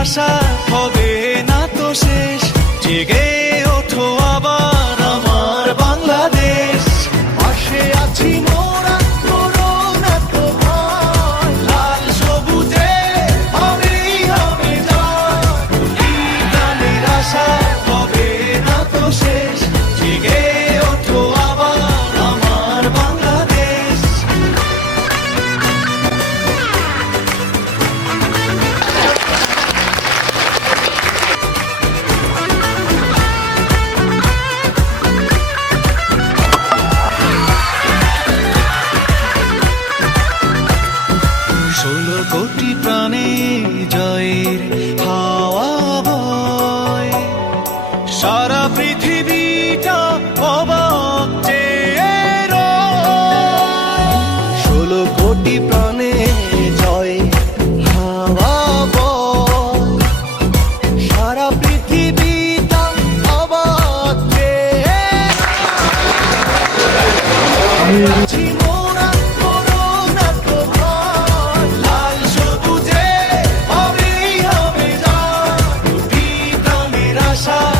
আশা হবে না তো শেষ। জেগে কোটি প্রাণে জয়ের হাওয়া বয়। সারা পৃথিবীটা অবাক ষোলো কোটি প্রাণে জয় you. ভাষা